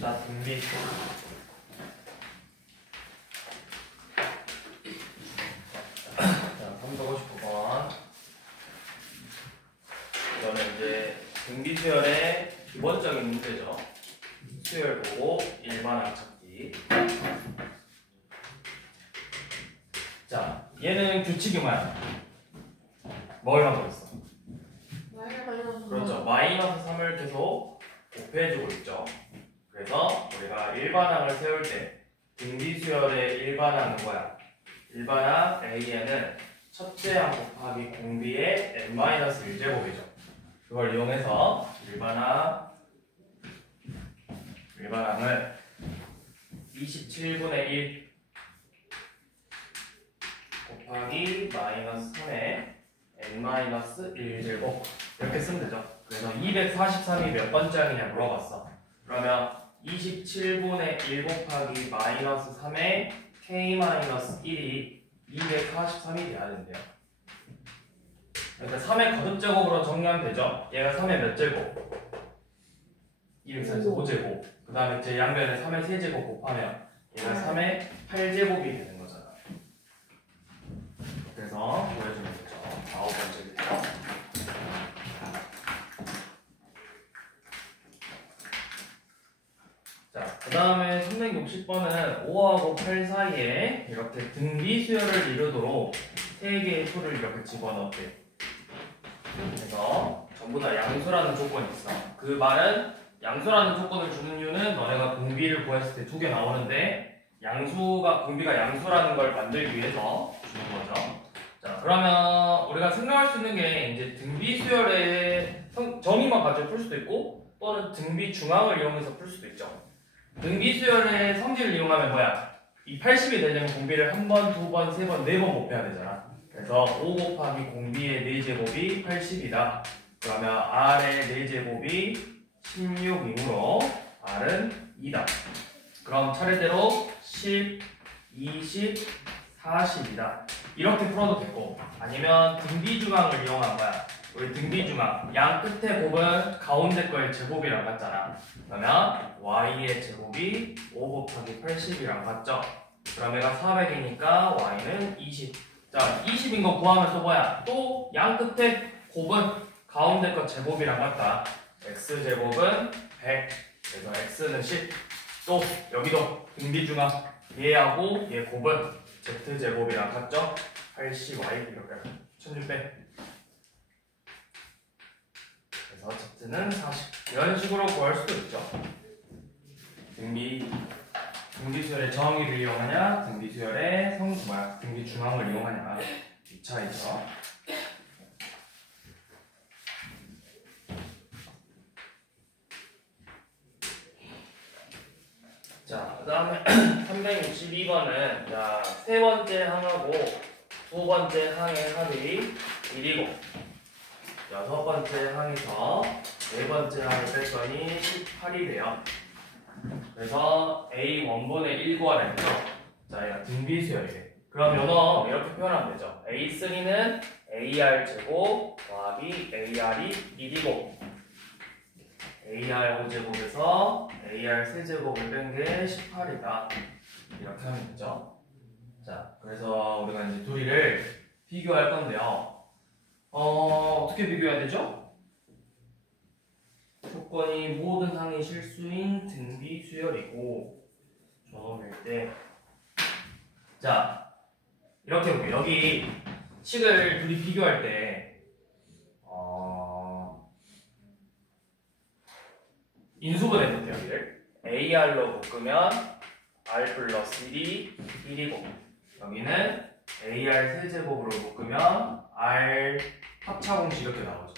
봅시다. 등비수열. 자, 359번. 이거는 이제 등비수열의 기본적인 문제죠. 수열 보고 일반항 찾기. 자, 얘는 규칙이 뭐야? 뭘 하고 있어? 그렇죠. 마이너스 3을 계속 곱해주고 있죠. 그래서 우리가 일반항을 세울 때 등비수열의 일반항은 뭐야? 일반항 AN은 첫째 항 곱하기 공비의 n-1제곱이죠. 그걸 이용해서 일반항을 27분의 1 곱하기 마이너스 3의 n-1제곱 이렇게 쓰면 되죠. 그래서 243이 몇 번째 항이냐 물어봤어. 그러면 27분의 1 곱하기 마이너스 3의 k-1이 243이 돼야 된대요. 그러니까 3의 거듭제곱으로 정리하면 되죠. 얘가 3의 몇 제곱? 245제곱. 그 다음에 제 양변에 3의 세제곱 곱하면 얘가 3의 8제곱이 되는 거잖아. 그래서 보여주면 되죠. 4, 5번째부터. 자, 그 다음에 360번은 5하고 8 사이에 이렇게 등비수열을 이루도록 3개의 수를 이렇게 집어넣게. 그래서 전부 다 양수라는 조건이 있어. 그 말은 양수라는 조건을 주는 이유는 너네가 공비를 구했을 때 2개 나오는데 공비가 양수라는 걸 만들기 위해서 주는 거죠. 자, 그러면 우리가 생각할 수 있는 게 이제 등비수열의 정의만 가지고 풀 수도 있고 또는 등비 중앙을 이용해서 풀 수도 있죠. 등비수열의 성질을 이용하면 뭐야? 이 80이 되려면 공비를 1번, 2번, 3번, 4번 곱해야 되잖아. 그래서 5 곱하기 공비의 4제곱이 80이다. 그러면 R의 4제곱이 16이므로 R은 2다. 그럼 차례대로 10, 20, 40이다. 이렇게 풀어도 되고 아니면 등비중앙을 이용한 거야. 우리 등비중앙 양 끝에 곱은 가운데 거의 제곱이랑 같잖아. 그러면 y의 제곱이 5 곱하기 80이랑 같죠. 그럼 얘가 400이니까 y는 20. 자, 20인 거 구하면 또 뭐야? 또 양 끝에 곱은 가운데 거 제곱이랑 같다. x제곱은 100. 그래서 x는 10. 또 여기도 등비중앙 얘하고 얘 곱은 z제곱이랑 같죠? 80y 이렇게 1600. 그래서 z는 40. 이런 식으로 구할 수도 있죠. 등비수열의 정의를 이용하냐, 등비수열의 등비중앙을 이용하냐 이 차이죠. 자, 그 다음에 362번은 자, 세 번째 항하고 두 번째 항의 합이 1이고 여섯 번째 항에서 네 번째 항을 뺐더니 18이래요. 그래서 A 원분의 1 구하라 했죠. 자, 얘가 등비수열이래. 그럼 요거 이렇게 표현하면 되죠. A3는 AR 제곱 더하기 AR이 1이고 AR 5제곱에서 AR 세제곱을 뺀 게 18이다. 이렇게 하면 되죠. 자, 그래서 우리가 이제 둘이를 비교할 건데요. 어떻게 비교해야 되죠? 조건이 모든 항이 실수인 등비수열이고 저놈일 때 자, 이렇게 볼게요. 여기 식을 둘이 비교할 때 인수분해 볼게요. 여기를 AR로 묶으면 R 플러스 1이 1이고 여기는 AR 세제곱으로 묶으면 R 합차공식 이렇게 나오죠.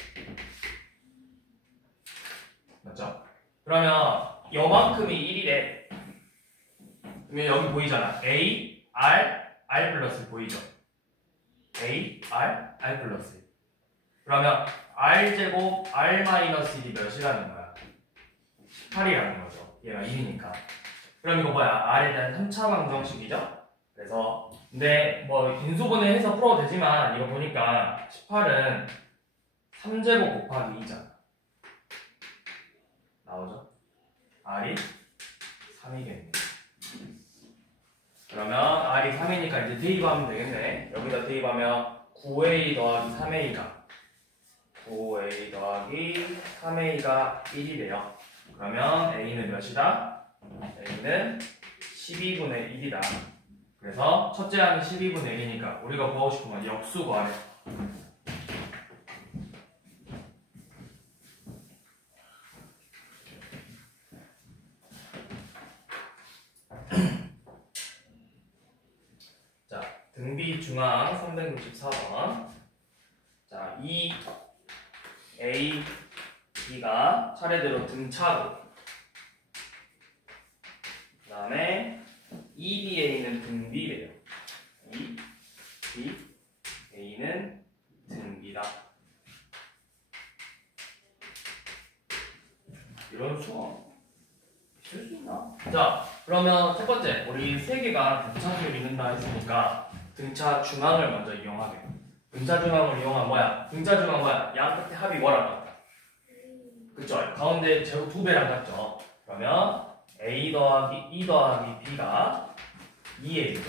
맞죠? 그러면 요만큼이 1이래. 그러면 여기 보이잖아. A, R, R 플러스 보이죠? A, R, R 플러스 1. 그러면 R제곱 R 마이너스 1이 몇이라는 거야? 18이라는 거죠. 얘가 1이니까. 그럼 이거 뭐야? R에 대한 3차 방정식이죠? 그래서 근데 뭐 인수분해해서 풀어도 되지만 이거 보니까 18은 3제곱 곱하기 2잖아. 나오죠? R이 3이겠네. 그러면 R이 3이니까 이제 대입하면 되겠네. 여기다 대입하면 9A 더하기 3A가 9A 더하기 3A가 1이래요. 그러면 A는 몇이다? A는 12분의 1이다. 그래서 첫째 항이 12분의 1이니까 우리가 구하고 싶은 건 역수 구하래. 자, 등비 중앙 364번. 자, 이 A, B가 차례대로 등차고, 그 다음에 EBA는 등비래요. EBA는 등비다. 이런 수업 쓸 수 있나? 자, 그러면 첫 번째, 우리 세 개가 등차수를 이룬다 했으니까 등차 중앙을 먼저 이용하게. 등차 중앙을 이용하면 뭐야? 등차 중앙 뭐야? 양 끝에 합이 뭐랑 같다? 그쵸? 가운데 제곱 2배랑 같죠? 그러면 A 더하기 E 더하기 B가 2A죠.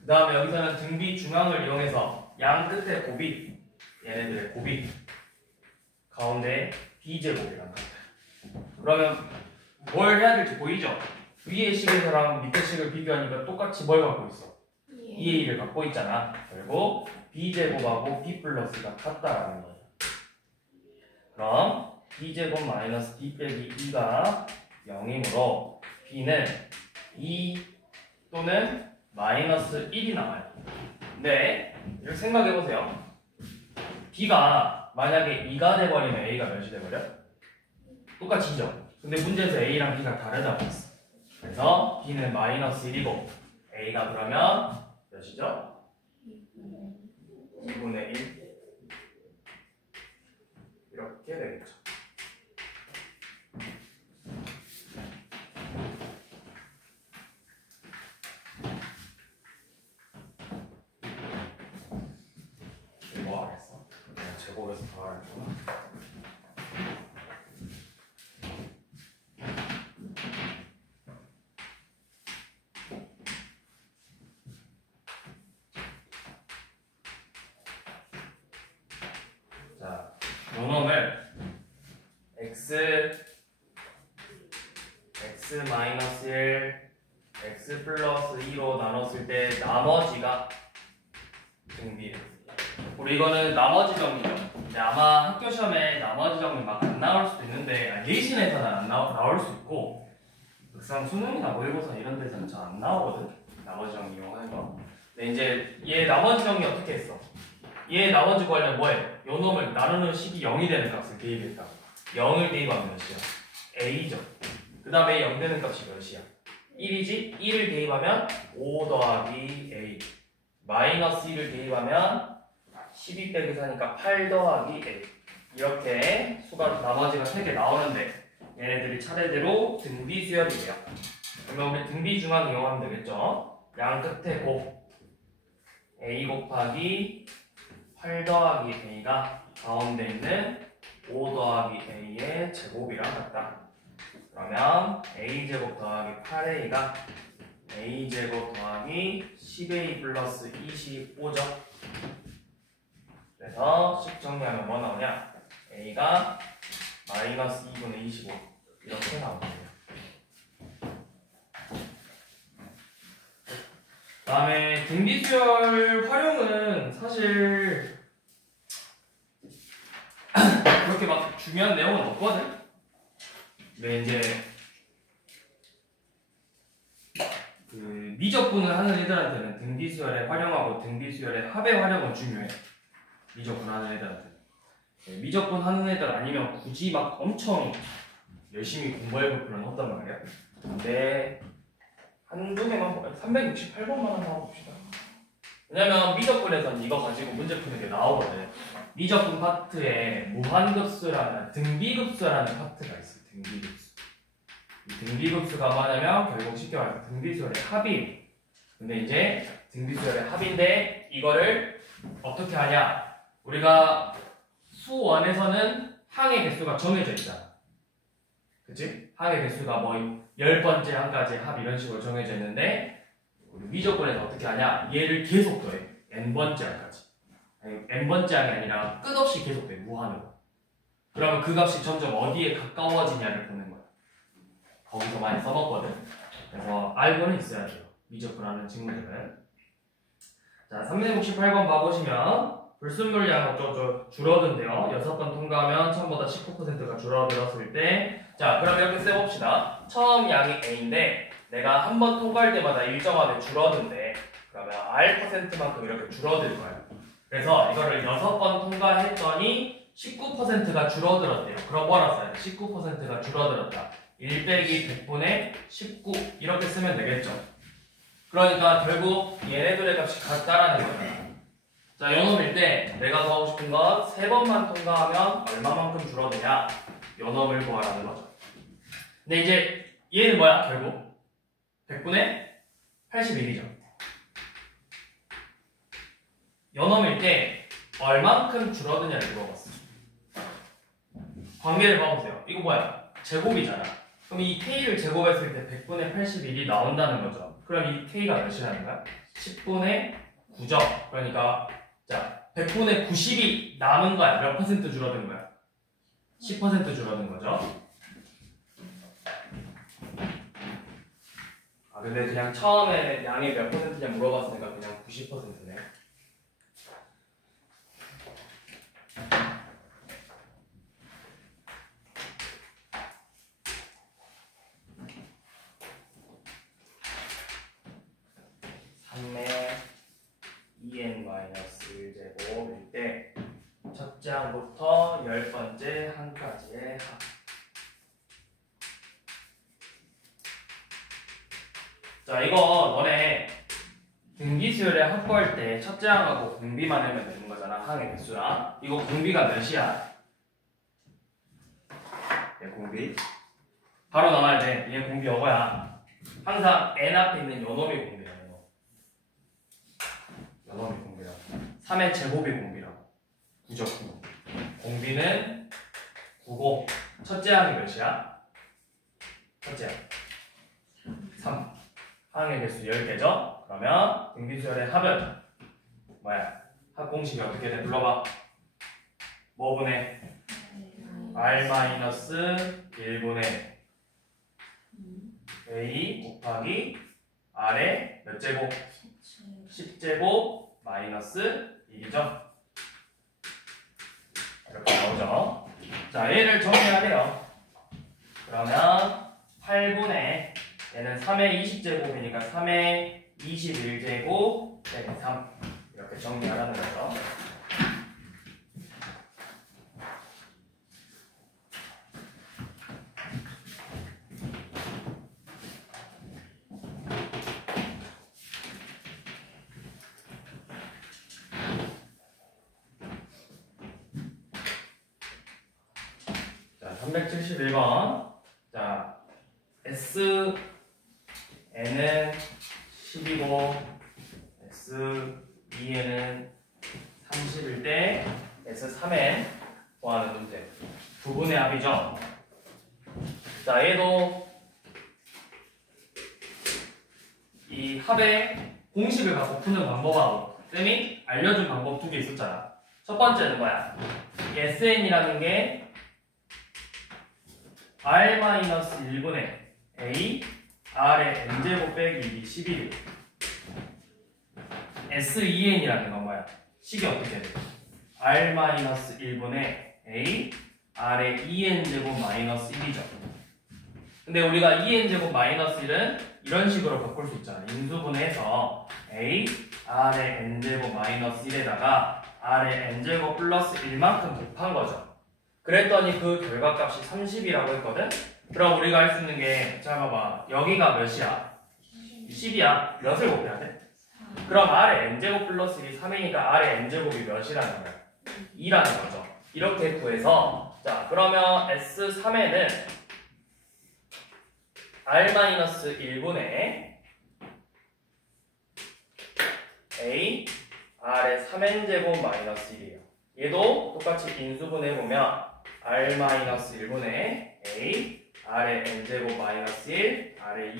그 다음에 여기서는 등비 중앙을 이용해서 양 끝에 곱이, 얘네들의 곱이 가운데 B제곱이랑 같아요. 그러면 뭘 해야 될지 보이죠? 위의 식에서랑 밑에 식을 비교하니까 똑같이 뭘 갖고 있어? 2A를 갖고 있잖아. 그리고 B제곱하고 B 플러스가 같다라는 거예요. 그럼 B제곱 마이너스 B 빼기 2가 0이므로 B는 2 또는 마이너스 1이 나와요. 근데 이렇게 생각해보세요. B가 만약에 2가 돼버리면 A가 몇이 돼버려? 똑같이 2죠. 근데 문제에서 A랑 B가 다르다고 했어. 그래서 B는 마이너스 1이고 A가 그러면 몇이죠? 2분의 1 이렇게 되겠죠. 뭐 알았어? 내가 제곱에서 더 알았구나. 자, 요놈을 x 마이너스 1 x 플러스 2로 나눴을 때 나머지가 등비례. 우리 이거는 나머지 정리죠. 근데 아마 학교 시험에 나머지 정리 막 안 나올 수도 있는데 예시에서는 안 나올 수 있고 막상 수능이나 모의고사 이런 데서는 잘 안 나오거든. 나머지 정리 이용하는 거. 근데 이제 얘 나머지 정리 어떻게 했어? 얘 나머지 구하려면 뭐해? 요 놈을 나누는 식이 0이 되는 값을 대입했다. 0을 대입하면 몇이야? A죠. 그 다음에 0 되는 값이 몇이야? 1이지? 1을 대입하면 5 더하기 A. 마이너스 1을 대입하면 12 빼기 4니까 8 더하기 A. 이렇게 수가 나머지가 3개 나오는데 얘네들이 차례대로 등비 수열이에요. 그러면 우리 등비 중앙 이용하면 되겠죠? 양 끝에 곱 A 곱하기 8 더하기 A가 가운데 있는 5 더하기 A의 제곱이랑 같다. 그러면 A제곱 더하기 8A가 A제곱 더하기 10A 플러스 25죠. 그래서 식 정리하면 뭐 나오냐? A가 마이너스 2분의 25 이렇게 나오거든요. 그 다음에 등비수열 활용은 사실 그렇게 막 중요한 내용은 없거든. 근데 이제 그 미적분을 하는 애들한테는 등비수열에 활용하고 등비수열의 합의 활용은 중요해. 미적분 하는 애들한테. 미적분 하는 애들 아니면 굳이 막 엄청 열심히 공부해볼 필요는 없단 말이야. 근데 한두 개만 368번만 한번 봅시다. 왜냐면 미적분에서는 이거 가지고 문제 푸는 게 나오거든. 미적분 파트에 무한급수라는 등비급수라는 파트가 있어. 등비급수. 이 등비급수가 뭐냐면 결국 쉽게 말해서 등비수열의 합이. 근데 이제 등비수열의 합인데 이거를 어떻게 하냐? 우리가 수원에서는 항의 개수가 정해져 있잖아. 그치? 항의 개수가 뭐 10번째 한까지 합 이런 식으로 정해져 있는데 우리 미적분에서 어떻게 하냐? 얘를 계속 더해. n번째 항까지. 아니, n번째 항이 아니라 끝없이 계속 돼. 무한으로. 그러면 그 값이 점점 어디에 가까워지냐를 보는 거야. 거기서 많이 써먹거든. 그래서 알고는 있어야 돼요. 미적분하는 친구들은. 자, 368번 봐보시면 불순물량 어쩌고 줄어든대요. 6번 통과하면 처음보다 19%가 줄어들었을 때, 자, 그럼 이렇게 써봅시다. 처음 양이 A인데 내가 한 번 통과할 때마다 일정하게 줄어든대. 그러면 R%만큼 이렇게 줄어들 거예요. 그래서 이거를 6번 통과했더니 19%가 줄어들었대요. 그럼 뭐라 써야 돼? 19%가 줄어들었다. 1 빼기 100분의 19 이렇게 쓰면 되겠죠. 그러니까 결국 얘네들의 값이 같다라는 거예요. 자, 요놈일 때 내가 구하고 싶은 건 3번만 통과하면 얼마만큼 줄어드냐? 요놈을 구하라는 거죠. 근데 이제 얘는 뭐야? 결국 100분의 81이죠. 요놈일 때 얼만큼 줄어드냐를 물어봤어. 관계를 봐보세요. 이거 뭐야? 제곱이잖아. 그럼 이 k를 제곱했을 때 100분의 81이 나온다는 거죠. 그럼 이 k가 몇이라는 거야? 10분의 9죠. 그러니까 자, 100분의 90이 남은 거야. 몇 퍼센트 줄어든 거야? 10% 줄어든 거죠. 아, 근데 그냥 처음에 양이 몇 퍼센트냐 물어봤으니까 그냥 90%네. -2n-1제곱일 때 첫째 항부터 10번째 항까지의 합. 자, 이거 너네 등비수열에 확보할 때 첫째 항하고 공비만 하면 되는 거잖아. 항의 개수랑. 이거 공비가 몇이야? 얘 공비. 바로 나와야 돼. 얘 공비 이거야. 항상 n 앞에 있는 요놈이 공비야. 요놈이 공비라고. 3의 제곱이 공비라고. 9죠. 9. 공비는 9고 첫째 항이 몇이야? 첫째 항 3. 항의 개수 10개죠? 그러면 등비수열의 합은 뭐야? 합 공식이 어떻게 돼? 불러봐. 뭐 분의? R-1분의 A 곱하기 R의 몇 제곱? 10제곱 마이너스 1이죠? 이렇게 나오죠? 자, 얘를 정리해야 돼요. 그러면 8분의 얘는 3의 20제곱이니까 3의 21제곱 빼기 3 이렇게 정리하라는 거죠. 자, 371번. 자, S n은 10이고 S 2n은 30일 때 S 3n 구하는 문제. 부분의 합이죠. 자, 얘도 이 합의 공식을 갖고 푸는 방법하고 쌤이 알려준 방법 2개 있었잖아. 첫 번째는 뭐야? 이 SN이라는 게 R-1분의 A R의 n제곱 빼기 1이 11이고 S2n이라는 건 뭐야? 식이 어떻게 돼? R-1분의 A R의 2n제곱 마이너스 1이죠. 근데 우리가 2n제곱 마이너스 1은 이런 식으로 바꿀 수 있잖아. 인수분해해서 A R의 n제곱 마이너스 1에다가 R의 n제곱 플러스 1만큼 곱한 거죠. 그랬더니 그 결과값이 30이라고 했거든? 그럼 우리가 할 수 있는 게, 자, 봐봐. 여기가 몇이야? 10이야. 몇을 곱해야 돼? 그럼 R의 n제곱 플러스 1이 3이니까 R의 n제곱이 몇이라는 거야? 2라는 거죠. 이렇게 구해서, 자, 그러면 S3에는 R-1분의 A R의 3n제곱 마이너스 1이에요. 얘도 똑같이 인수분해보면 R-1분의 A R의 n제곱 마이너스 1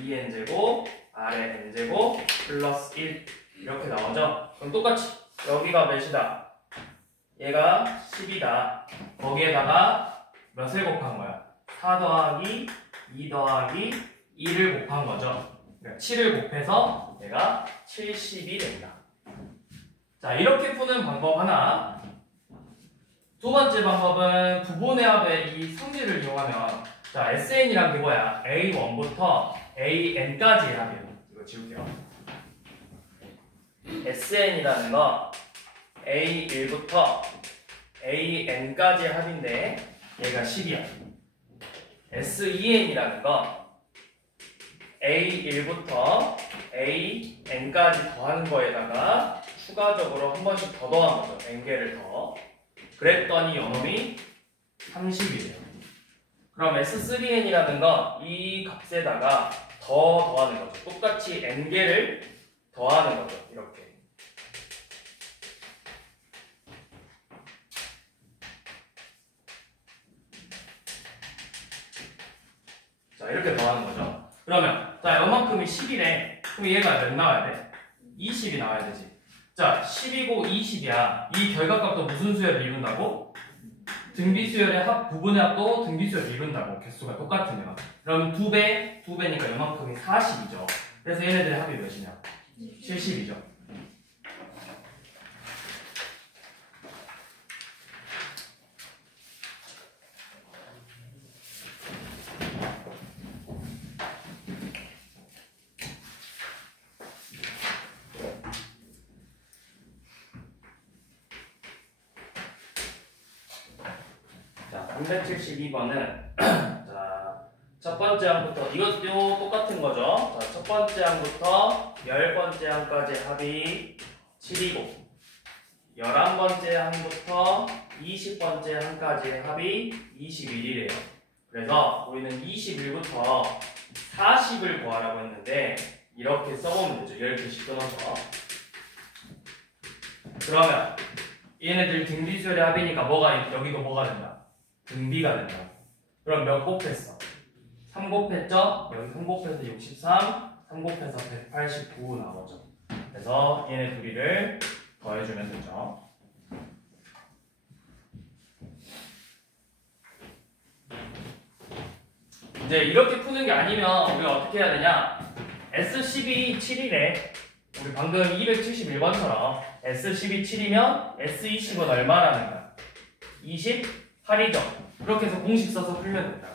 2n제곱 아래 n제곱 플러스 1 이렇게 나오죠? 그럼 똑같이 여기가 몇이다? 얘가 10이다. 거기에다가 몇을 곱한 거야? 4 더하기 2 더하기 2를 곱한 거죠. 그러니까 7을 곱해서 얘가 70이 된다. 자, 이렇게 푸는 방법 하나. 두 번째 방법은 부분의 합의 이 성질을 이용하면, 자, SN이란 게 뭐야? A1부터 AN까지의 합이에요. 이거 지울게요. SN이라는 거 A1부터 AN까지의 합인데 얘가 10이야. SEN이라는 거 A1부터 AN까지 더하는 거에다가 추가적으로 한 번씩 더 더한 거죠. n개를 더. 그랬더니 요놈이 30이래요. 그럼 S3N이라는 건 이 값에다가 더 더하는 거죠. 똑같이 n개를 더하는 거죠. 이렇게. 자, 이렇게 더하는 거죠. 그러면 자, 요만큼이 10이래. 그럼 얘가 몇 나와야 돼? 20이 나와야 되지. 자, 10이고 20이야. 이 결과값도 무슨 수열을 이룬다고? 등비수열의 합, 부분의 합도 등비수열을 이룬다고. 개수가 똑같으면. 그럼 2배, 2배니까 요만큼이 40이죠. 그래서 얘네들의 합이 몇이냐? 70이죠. 자, 372번은 자, 첫 번째 항부터 이것도 똑같은 거죠. 자, 첫 번째 항부터 10번째 항까지 합이 7이고 11번째 항부터 20번째 항까지 합이 21이래요. 그래서 우리는 21부터 40을 구하라고 했는데 이렇게 써보면 되죠. 10개씩 끊어서. 그러면 얘네들 등비수열의 합이니까 뭐가 여기도 뭐가 된다? 등비가 된다. 그럼 몇 곱했어? 3 곱했죠? 여기 3 곱해서 63, 3 곱해서 189 나오죠. 그래서 얘네 둘이를 더해주면 되죠. 이제 이렇게 푸는 게 아니면 우리가 어떻게 해야 되냐? S12 7이래. 우리 방금 271번처럼 S12 7이면 S20은 얼마라는 거야? 28이죠. 그렇게 해서 공식 써서 풀면 된다.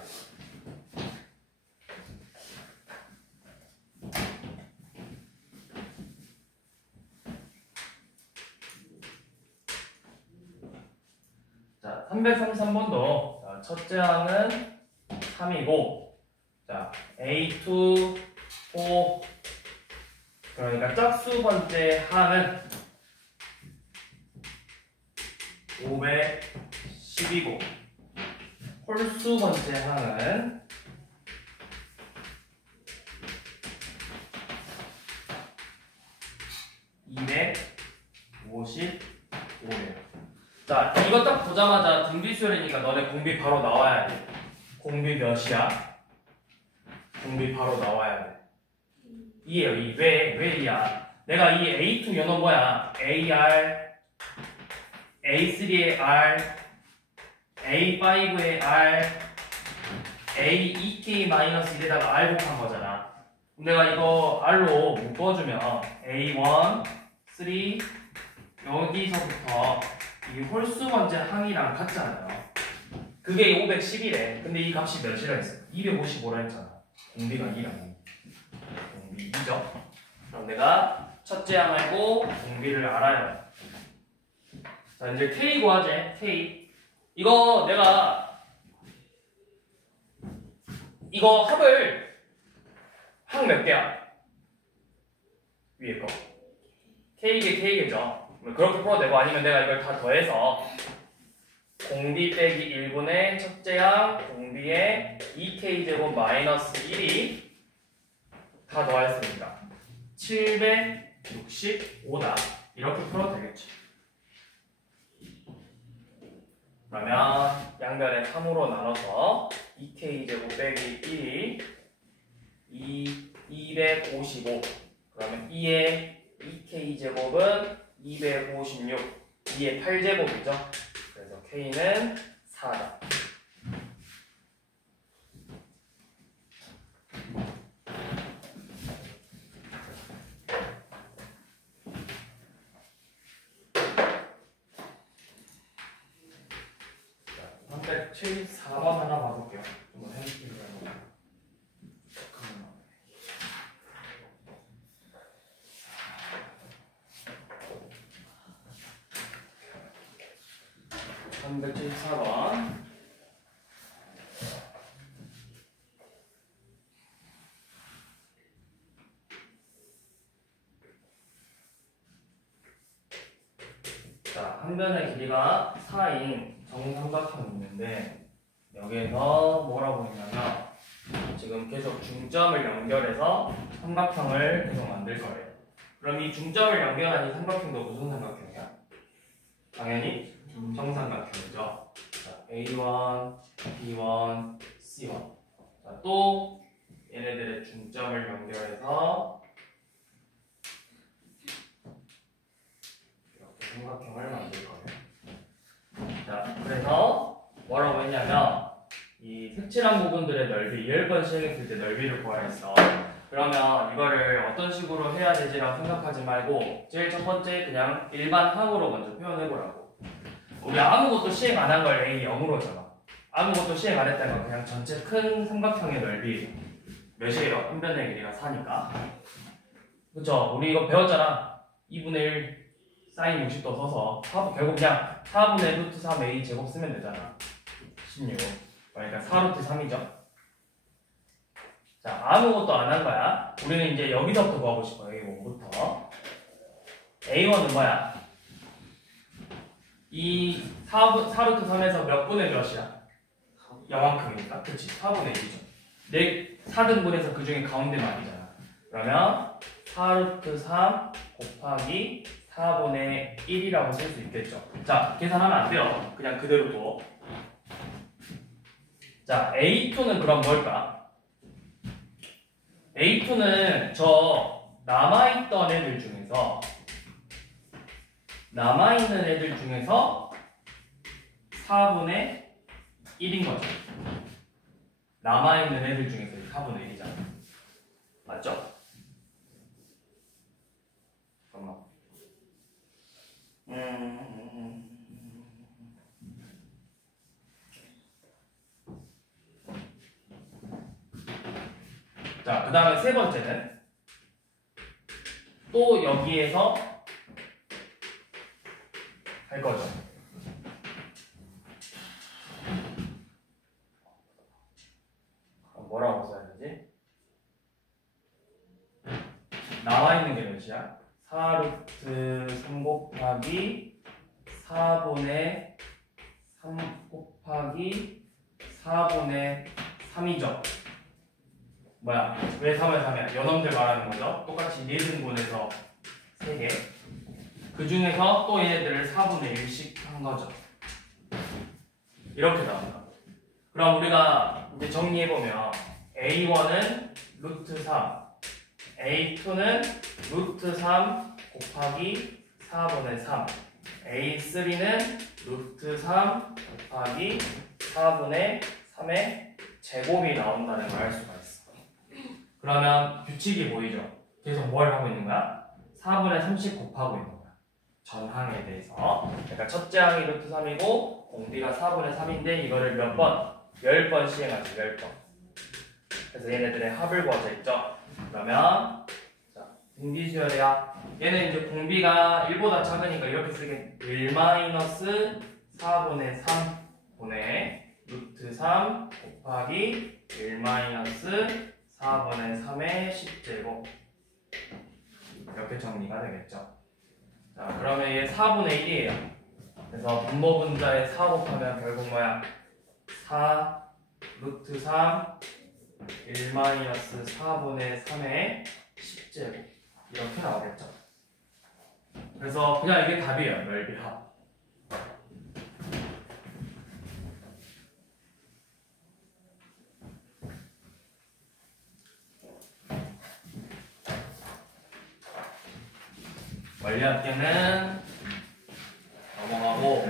자, 333번도 첫째 항은 3이고 자, A2, 5 그러니까 짝수 번째 항은 510이고 홀수 번째 항은 255래요. 자, 이거 딱 보자마자 등비수열이니까 너네 공비 바로 나와야 돼. 공비 몇이야? 공비 바로 나와야 돼. 2예요, 2. 왜 2야? 내가 이 A2 연어 뭐야? AR, A3의 R, A5의 R, A2K-1에다가 R 곱한 거잖아. 내가 이거 R로 묶어주면 A1, 3, 여기서부터 이 홀수 번째 항이랑 같잖아요. 그게 510이래. 근데 이 값이 몇이라 했어? 255라 했잖아. 공비가 2라. 공비 2죠. 그럼 내가 첫째 항하고 공비를 알아요. 자, 이제 K 구하재. K. 이거 내가 이거 합을 항 몇 개야? 위에 거. K개 K개죠. 그렇게 풀어도 되고 아니면 내가 이걸 다 더해서 공비 빼기 1분의 첫째 항 공비의 2K제곱 마이너스 1이 다 더했으니까 765다. 이렇게 풀어도 되겠지. 그러면 양변에 3으로 나눠서 2K제곱 빼기 1이 255. 그러면 2의 2k 제곱은 256. 2의 8제곱이죠. 그래서 k는 4다. 자, 374번 하나 봐볼게요. 한번 해볼게요. 374번. 자, 한 변의 길이가 4인 정삼각형이 있는데 여기에서 뭐라고 했냐면 지금 계속 중점을 연결해서 삼각형을 계속 만들 거예요. 그럼 이 중점을 연결한 이 삼각형도 무슨 삼각형이야? 당연히 정삼각형이죠. 자, A1, B1, C1. 자, 또 얘네들의 중점을 연결해서 이렇게 삼각형을 만들 거예요. 자, 그래서 뭐라고 했냐면 이 색칠한 부분들의 넓이, 10번 시행했을 때 넓이를 구하랬어. 그러면 이거를 어떤 식으로 해야 되지라고 생각하지 말고 제일 첫 번째 그냥 일반 항으로 먼저 표현해보라고. 우리 아무것도 시행 안 한 걸 A 0으로잖아. 아무것도 시행 안 했다는 건 그냥 전체 큰 삼각형의 넓이 몇이에요? 한 변의 길이가 4니까. 그쵸? 우리 이거 배웠잖아. 2분의 1 사인 60도 써서 결국 그냥 4분의 루트 3 A 제곱 쓰면 되잖아. 16. 그러니까 4루트 3이죠. 자, 아무것도 안 한 거야. 우리는 이제 여기서부터 구하고 싶어요. A1부터. A1은 뭐야? 이 4루트 3에서 몇 분의 몇이야? 0만큼이니까. 그치? 4분의 1이죠. 4등분해서 그 중에 가운데 말이잖아. 그러면 4루트 3 곱하기 4분의 1이라고 쓸 수 있겠죠. 자, 계산하면 안 돼요. 그냥 그대로 둬. 자, A2는 그럼 뭘까? A2는 저 남아있던 애들 중에서 남아있는 애들 중에서 4분의 1인 거죠. 남아있는 애들 중에서 4분의 1이잖아. 맞죠? 잠깐만. 자, 그 다음에 세 번째는 또 여기에서 할 거죠. 뭐라고 써야 되지? 나와 있는 게 몇이야? 4루트 3 곱하기 4분의 3 곱하기 4분의 3이죠. 뭐야? 왜 3을 3이야? 연놈들 말하는 거죠. 똑같이 4등분해서 3개. 그 중에서 또 얘네들을 4분의 1씩 한 거죠. 이렇게 나온다. 그럼 우리가 이제 정리해보면 A1은 루트 3, A2는 루트 3 곱하기 4분의 3, A3는 루트 3 곱하기 4분의 3의 제곱이 나온다는 걸 알 수가 있어. 그러면 규칙이 보이죠? 계속 뭘 하고 있는 거야? 4분의 3씩 곱하고 있는 거야. 전항에 대해서. 그러니까 첫째 항이 루트 3이고 공비가 4분의 3인데 이거를 몇 번? 10번 시행하지. 10번. 그래서 얘네들의 합을 구하자 했죠? 그러면 자, 등비수열이야. 얘는 이제 공비가 1보다 작으니까 이렇게 쓰겠네. 1-4분의 3분의 루트 3 곱하기 1-4분의 3의 10제곱. 이렇게 정리가 되겠죠. 자, 그러면 얘 4분의 1이에요. 그래서 분모분자에 4 곱하면 결국 뭐야? 4 루트 3 1-4분의 3의 10제곱. 이렇게 나오겠죠. 그래서 그냥 이게 답이에요. 넓이 합. 원리합계는 넘어가고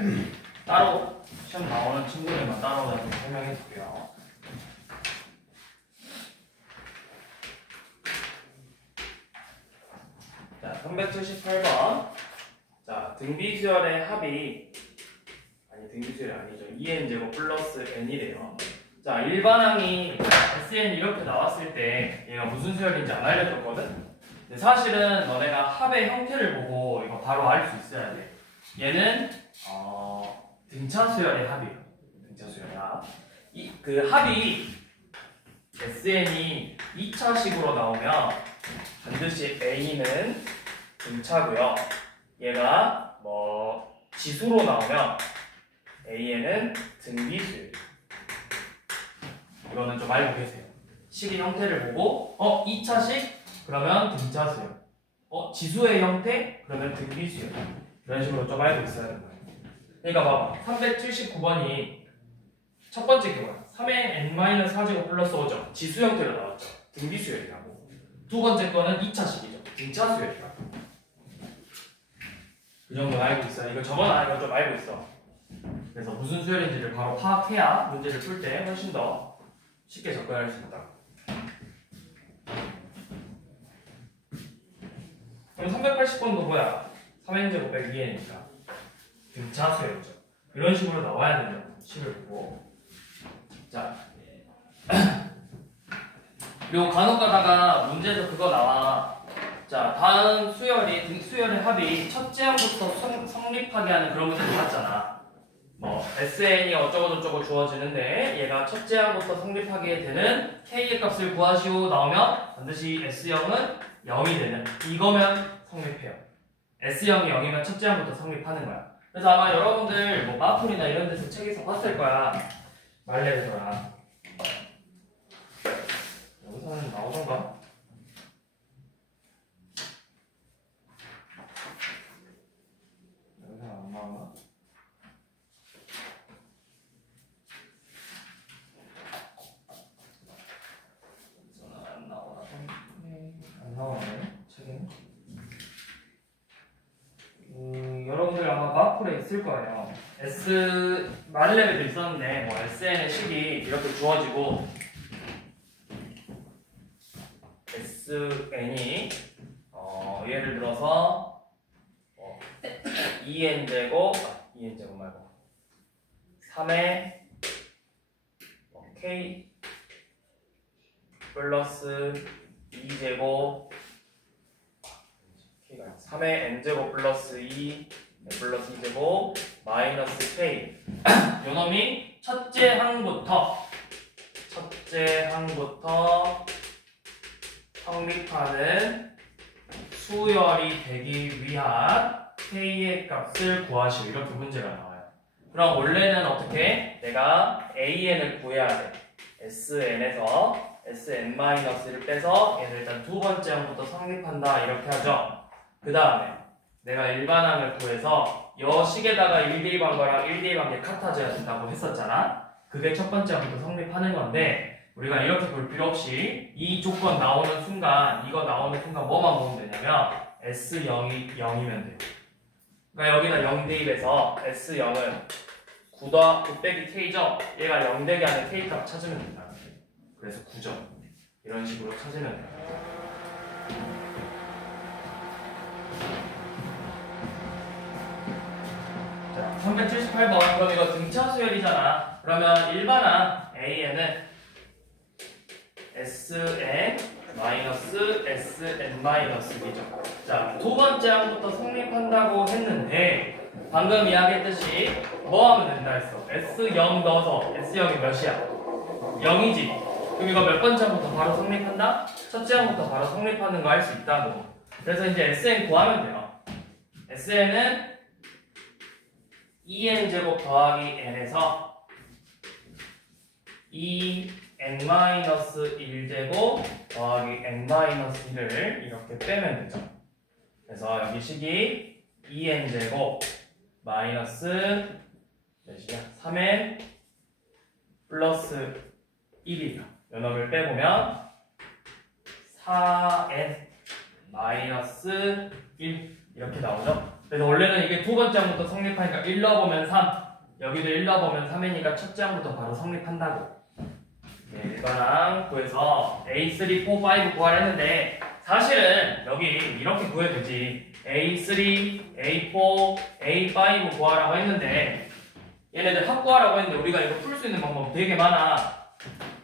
따로 시험 나오는 친구들만 따로 좀 설명해 줄게요. 자, 378번. 자, 등비수열의 합이 등비수열이 아니죠. 2n제곱 플러스 n이래요. 자, 일반항이 SN 이렇게 나왔을 때 얘가 무슨 수열인지 안 알려줬거든? 근데 사실은 너네가 합의 형태를 보고 이거 바로 알 수 있어야 돼. 얘는 등차 수열의 합이에요. 등차 수열의 합. 그 합이 SN이 2차식으로 나오면 반드시 A는 등차고요. 얘가 지수로 나오면 AN은 등비수열. 이거는 좀 알고 계세요. 식의 형태를 보고 2차식? 그러면 등차수열. 지수의 형태? 그러면 등비수열. 이런 식으로 좀 알고 있어야 되는 거예요. 그러니까 봐봐. 379번이 첫 번째 경우야. 3의 n-4제곱 플러스 5죠. 지수 형태로 나왔죠. 등비수열이라고. 두 번째 거는 2차식이죠. 등차수열이라고. 그 정도 알고 있어요. 이거 저번 안 이거 좀 알고 있어. 그래서 무슨 수열인지를 바로 파악해야 문제를 풀 때 훨씬 더 쉽게 접근할 수 있다. 그럼 380번도 뭐야? 3n제곱 2n이니까 등차 수열이죠. 이런 식으로 나와야 된다고 식을 보고. 자, 요 간혹 가다가 문제에서 그거 나와. 자, 다음 수열이 수열의 합이 첫째 항부터 성립하게 하는 그런 문제 나왔잖아. SN이 어쩌고저쩌고 주어지는데 얘가 첫째 항부터 성립하게 되는 K의 값을 구하시오 나오면 반드시 S0은 0이 되는 이거면 성립해요. S0이 0이면 첫째 항부터 성립하는 거야. 그래서 아마 여러분들 마플이나 이런 데서 책에서 봤을 거야. 말레르서랑 여기서는 나오던가? 여기서는 안 나오나? 안 나오네, 책에는. 여러분들 아마 마플에 있을 거예요. 말레벨도 있었는데, SN의 식이 이렇게 주어지고, SN이, 예를 들어서, 2n제곱 말고, 3의 K 플러스 2제곱 K가 3의 n제곱 플러스 2 플러스 2제곱 마이너스 K 요 놈이 첫째 항부터 성립하는 수열이 되기 위한 K의 값을 구하시오. 이렇게 문제가 나와요. 그럼 원래는 어떻게? 내가 AN을 구해야 돼. SN에서 SN-를 빼서 얘를 일단 두 번째 항부터 성립한다 이렇게 하죠. 그 다음에 내가 일반항을 구해서 여 식에다가 1대2 관계랑 1대2 관계 같아져야 된다고 했었잖아. 그게 첫 번째 항부터 성립하는 건데 우리가 이렇게 볼 필요 없이 이 조건 나오는 순간 이거 나오는 순간 뭐만 보면 되냐면 S0이 0이면 돼요. 그러니까 여기다 0 대입해서 S0은 9 빼기 K죠? 얘가 0 되게 하는 K값 찾으면 된다. 그래서 9점. 이런 식으로 찾으면 돼요. 자, 378번. 그럼 이거 등차 수열이잖아. 그러면 일반항 AN은 SN-SN-이죠. 자, 두 번째 항부터 성립한다고 했는데 방금 이야기했듯이 뭐 하면 된다 했어? S0 넣어서 S0이 몇이야? 0이지? 그럼 이거 몇 번째 항부터 바로 성립한다? 첫째 항부터 바로 성립하는 거 할 수 있다고. 그래서 이제 SN 구하면 돼요. SN은 2n제곱 더하기 n에서 2n-1제곱 더하기 n-1을 이렇게 빼면 되죠. 그래서 여기 식이 2n제곱 마이너스 몇이야? 3n 플러스 1이다. 연합을 빼보면 4n 마이너스 1 이렇게 나오죠? 그래서 원래는 이게 두 번째 항부터 성립하니까 1 넣어보면 3, 여기도 1 넣어보면 3이니까 첫째 항부터 바로 성립한다고. 네, 일반항 구해서 A3, 4, 5 구하려 했는데 사실은 여기 이렇게 구해도 되지. A3, A4, A5 구하라고 했는데 얘네들 합구하라고 했는데 우리가 이거 풀 수 있는 방법 되게 많아.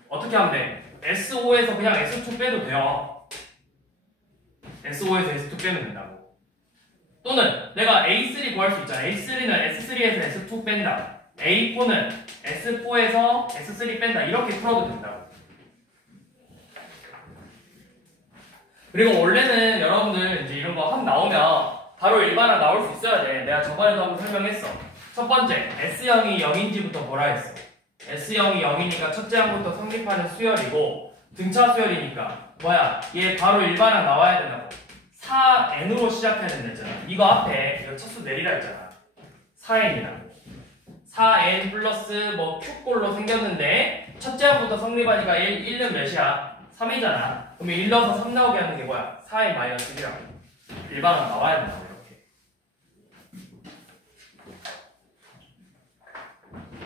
어떻게 하면 돼? S5에서 그냥 S2 빼도 돼요. S5에서 S2 빼면 된다고. 또는 내가 A3 구할 수 있잖아. A3는 S3에서 S2 뺀다. A4는 S4에서 S3 뺀다. 이렇게 풀어도 된다고. 그리고 원래는 여러분들 이제 이런 거 합 나오면 바로 일반항 나올 수 있어야 돼. 내가 저번에도 한번 설명했어. 첫 번째, S형이 0인지부터 보라 했어. S형이 0이니까 첫째 항부터 성립하는 수열이고 등차 수열이니까 뭐야? 얘 바로 일반항 나와야 된다고. 4n으로 시작해야 된다 했잖아. 이거 앞에 이거 첫수 내리라 했잖아. 4n이라고. 4n 플러스 뭐 q꼴로 생겼는데 첫째 항부터 성립하니까 1은 몇이야? 3이잖아. 그러면 1 넣어서 3 나오게 하는 게 뭐야? 4n 마이너스 1이라고. 일반항 나와야 된다고 이렇게.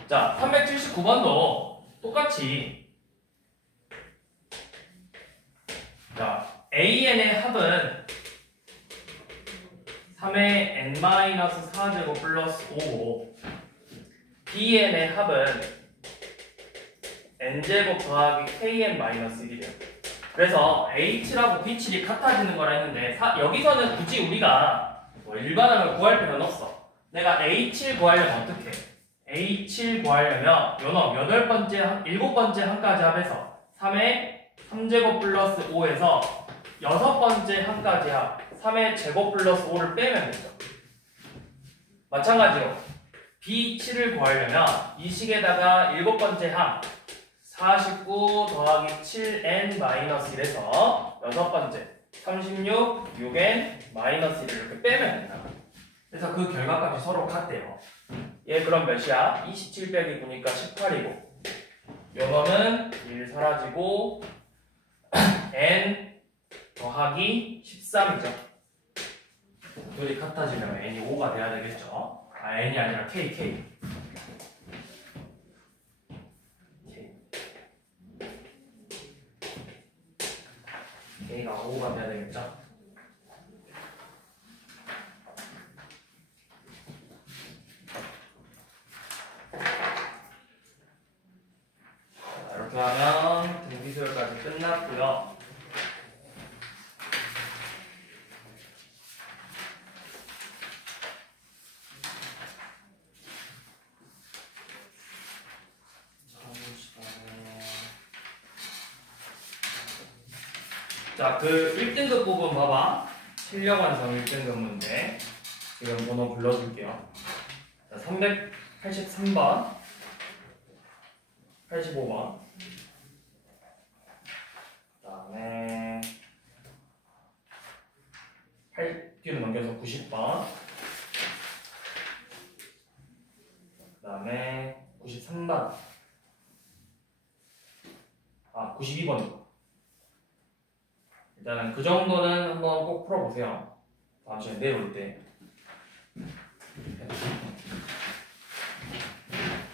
자, 379번도 똑같이 자, AN의 합은 3의 n-4제곱 플러스 5고 BN의 합은 n제곱 더하기 kn-1이래요. 그래서 H7하고 B7이 같아지는 거라 했는데 여기서는 굳이 우리가 뭐 일반항을 구할 필요는 없어. 내가 A7 구하려면 어떻게 해? A7 구하려면 요놈 7번째 항까지 합해서 3의 3제곱 플러스 5에서 6번째 항까지 합 3의 제곱 플러스 5를 빼면 되죠. 마찬가지로 B7을 구하려면 이 식에다가 7번째 항 49 더하기 7n-1에서 6번째 36, 6n-1을 이렇게 빼면 된다. 그래서 그 결과값이 서로 같대요. 얘 그럼 몇이야? 27 빼기 9니까 18이고 요거는 1 사라지고 n 더하기 13이죠. 둘이 같아지면 n이 5가 돼야 되겠죠. 아 n이 아니라 k. k가 5가 돼야 되겠죠. 이렇게 하면 등비수열까지 끝났고요. 자, 그 1등급 부분 봐봐. 실력완성 1등급 문제. 지금 번호 불러줄게요. 자, 383번, 85번. 그 다음에 뒤로 넘겨서 90번. 그 다음에 93번. 92번. 일단은 그 정도는 한번 꼭 풀어보세요. 다음 시간에 내려올 때.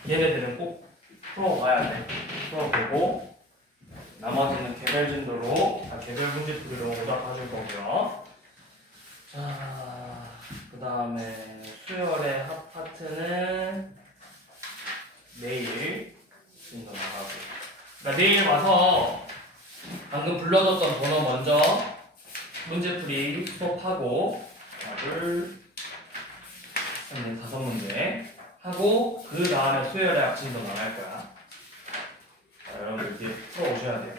얘네들은 꼭 풀어봐야 돼. 풀어보고 나머지는 개별 진도로 개별 문제풀이로 오답해줄 거고요. 자, 그 다음에 수열의 합 파트는 내일 진도 나가고. 그러니까 내일 와서 방금 불러줬던 번호 먼저 문제풀이 수업하고 답을 5문제 하고 그 다음에 수열의 합진도 나갈 거야. 자, 여러분들 이제 풀어오셔야 돼요.